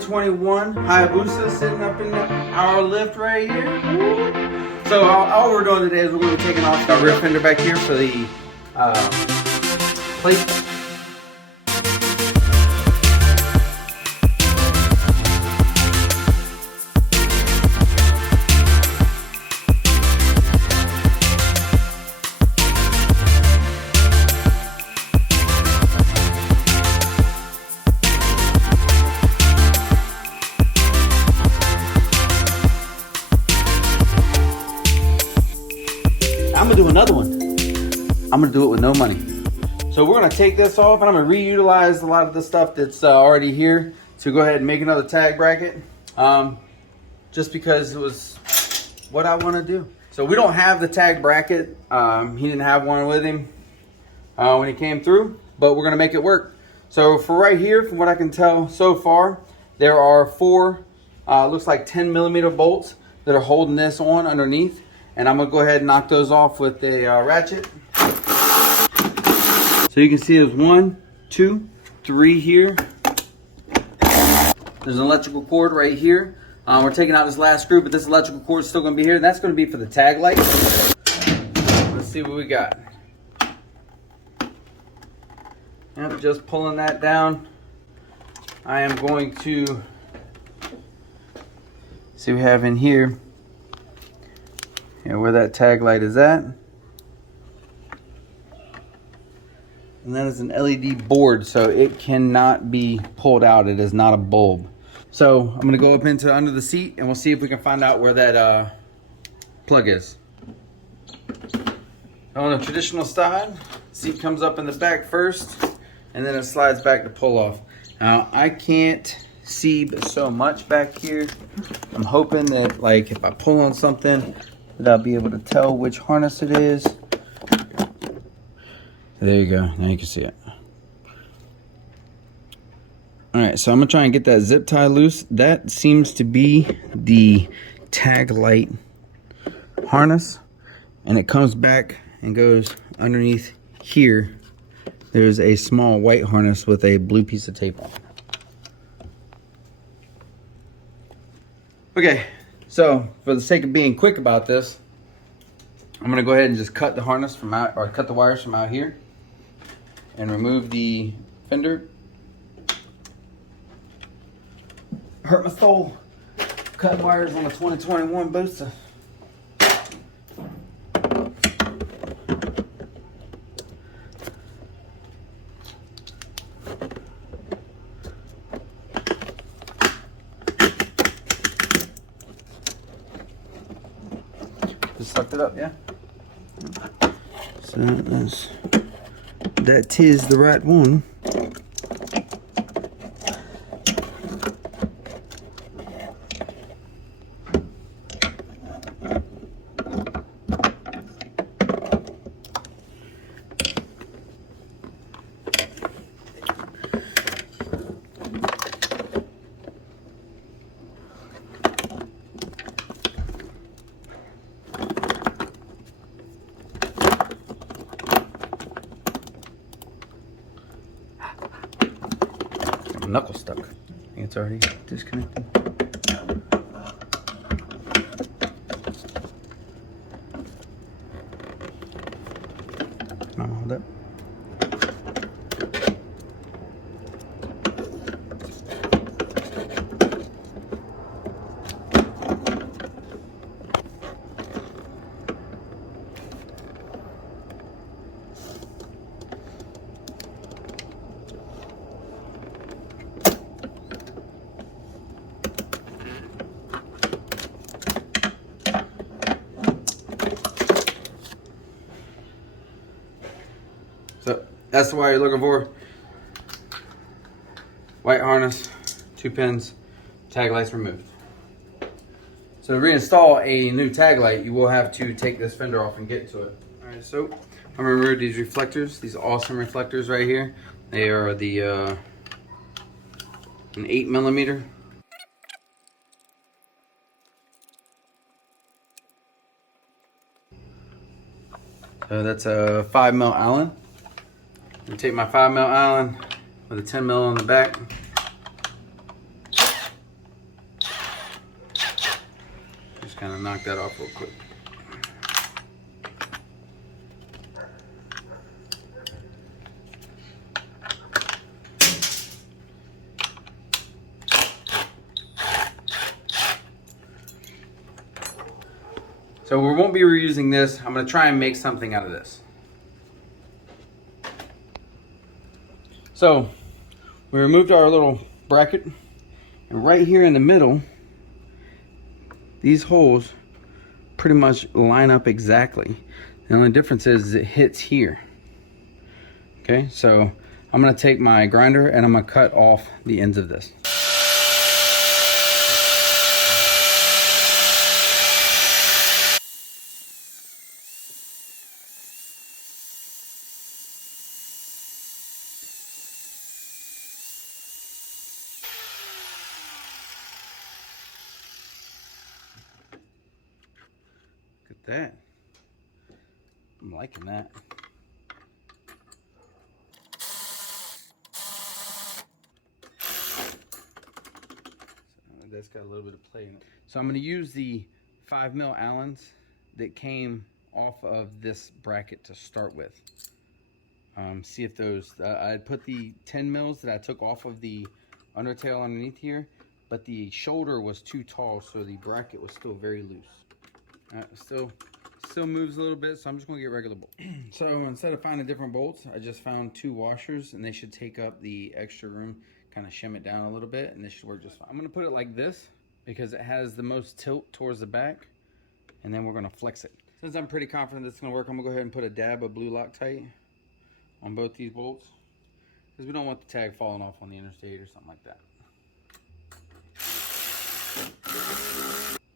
2021 Hayabusa sitting up in our lift right here. Woo. So all we're doing today is we're going to be taking off our rear fender back here for the plate. I'm gonna do another one. I'm gonna do it with no money. So we're gonna take this off and I'm gonna reutilize a lot of the stuff that's already here to go ahead and make another tag bracket. Just because it was what I wanna do. So we don't have the tag bracket. He didn't have one with him when he came through, but we're gonna make it work. So for right here, from what I can tell so far, there are four, looks like 10mm bolts that are holding this on underneath. And I'm gonna go ahead and knock those off with a ratchet. So you can see there's 1, 2, 3 here. There's an electrical cord right here. We're taking out this last screw, but this electrical cord is still gonna be here. And that's gonna be for the tag light. Let's see what we got. Yep, just pulling that down. I am going to see what we have in here. Where that tag light is at. And that is an LED board, so it cannot be pulled out. It is not a bulb. So I'm gonna go up into under the seat and we'll see if we can find out where that plug is. On the traditional style, seat comes up in the back first and then it slides back to pull off. Now I can't see so much back here. I'm hoping that like if I pull on something that I'll be able to tell which harness it is. There you go, now you can see it. All right, so I'm gonna try and get that zip tie loose. That seems to be the tag light harness, and it comes back and goes underneath here. There's a small white harness with a blue piece of tape on. Okay. So, for the sake of being quick about this, I'm gonna go ahead and just cut the harness from out, or cut the wires from out here, and remove the fender. Hurt my soul cutting wires on a 2021 Busa. Just sucked it up, yeah? So that is the right one. Knuckle stuck. I think it's already disconnected. Now hold up. So that's the wire you're looking for. White harness, 2 pins, tag lights removed. So to reinstall a new tag light, you will have to take this fender off and get to it. All right, so I'm gonna remove these reflectors, these awesome reflectors right here. They are the an 8mm. So that's a 5mm Allen. I'm gonna take my 5mm Allen with a 10mm on the back. Just kind of knock that off real quick. So we won't be reusing this. I'm gonna try and make something out of this. So we removed our little bracket, and right here in the middle, these holes pretty much line up exactly. The only difference is it hits here. Okay, so I'm gonna take my grinder and I'm gonna cut off the ends of this. Look at that. I'm liking that. So that's got a little bit of play in it. So I'm going to use the 5mm Allens that came off of this bracket to start with. See if those, I put the 10 mils that I took off of the undertail underneath here, but the shoulder was too tall, so the bracket was still very loose. Still moves a little bit, so I'm just gonna get regular bolts. So instead of finding different bolts, I just found 2 washers, and they should take up the extra room, kind of shim it down a little bit, and this should work just fine. I'm gonna put it like this because it has the most tilt towards the back, and then we're gonna flex it. Since I'm pretty confident this is gonna work, I'm gonna go ahead and put a dab of blue Loctite on both these bolts, because we don't want the tag falling off on the interstate or something like that.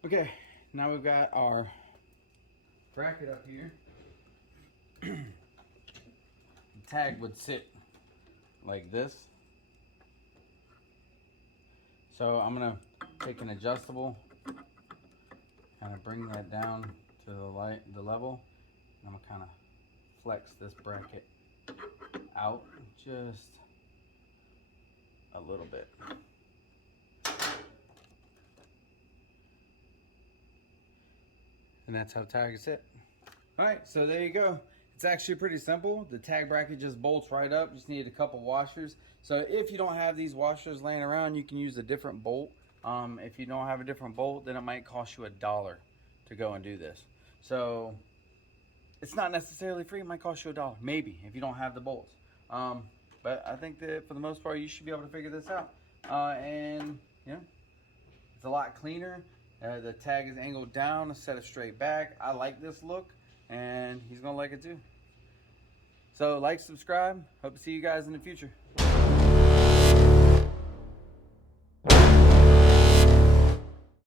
Okay, now we've got our bracket up here. The tag would sit like this. So I'm gonna take an adjustable, kind of bring that down to the level, and I'm gonna kind of flex this bracket out just a little bit. And that's how tags sit. All right, so there you go. It's actually pretty simple. The tag bracket just bolts right up. Just need a couple washers. So if you don't have these washers laying around, you can use a different bolt. If you don't have a different bolt, then it might cost you $1 to go and do this. So it's not necessarily free. It might cost you $1, maybe, if you don't have the bolts. But I think that for the most part, you should be able to figure this out. And yeah, it's a lot cleaner. The tag is angled down instead of straight back. I like this look, and he's gonna like it too. So like, subscribe. Hope to see you guys in the future.